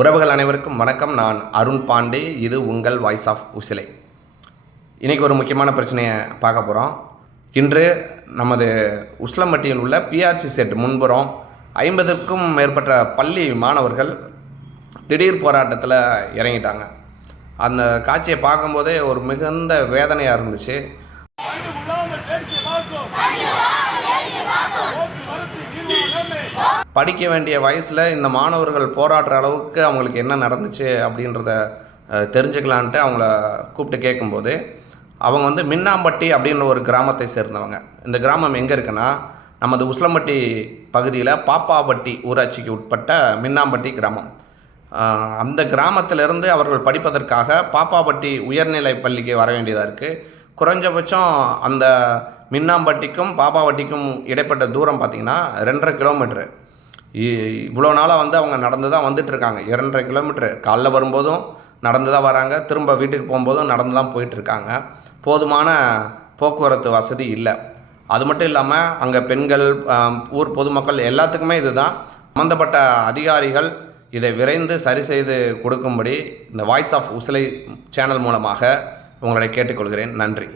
உறவுகள் அனைவருக்கும் வணக்கம். நான் அருண் பாண்டே. இது உங்கள் வாய்ஸ் ஆஃப் உசிலை இன்றைக்கி ஒரு முக்கியமான பிரச்சனையை பார்க்க போகிறோம் இன்று நமது உஸ்லம்பட்டியில் உள்ள பிஆர்சி செட் முன்புறம் ஐம்பதுக்கும் மேற்பட்ட பள்ளி மாணவர்கள் திடீர் போராட்டத்தில் இறங்கிட்டாங்க. அந்த காட்சியை பார்க்கும்போதே ஒரு மிகுந்த வேதனையாக இருந்துச்சு. படிக்க வேண்டிய வயசில் இந்த மாணவர்கள் போராடுற அளவுக்கு அவங்களுக்கு என்ன நடந்துச்சு அப்படின்றத தெரிஞ்சுக்கலான்ட்டு அவங்கள கூப்பிட்டு கேட்கும்போது அவங்க வந்து மின்னாம்பட்டி அப்படின்ற ஒரு கிராமத்தை சேர்ந்தவங்க. இந்த கிராமம் எங்கே இருக்குன்னா நமது உசிலம்பட்டி பகுதியில் பாப்பாபட்டி ஊராட்சிக்கு உட்பட்ட மின்னாம்பட்டி கிராமம். அந்த கிராமத்திலிருந்து அவர்கள் படிப்பதற்காக பாப்பாபட்டி உயர்நிலை பள்ளிக்கு வர வேண்டியதாக இருக்குது குறைஞ்சபட்சம் அந்த மின்னாம்பட்டிக்கும் பாப்பாவட்டிக்கும் இடைப்பட்ட தூரம் பார்த்திங்கன்னா ரெண்டரை கிலோமீட்ரு. இ- இவ்வளோ நாளாக வந்து அவங்க நடந்து தான் வந்துட்டுருக்காங்க இரண்டரை கிலோமீட்ரு. காலைல வரும்போதும் நடந்து தான் வராங்க. திரும்ப வீட்டுக்கு போகும்போதும் நடந்து தான் போயிட்டுருக்காங்க போதுமான போக்குவரத்து வசதி இல்லை. அது மட்டும் இல்லாமல் அங்கே பெண்கள் ஊர் பொதுமக்கள் எல்லாத்துக்குமே இதுதான். சம்மந்தப்பட்ட அதிகாரிகள் இதை விரைந்து சரி செய்து கொடுக்கும்படி இந்த வாய்ஸ் ஆஃப் உசிலை சேனல் மூலமாக உங்களை கேட்டுக்கொள்கிறேன். நன்றி.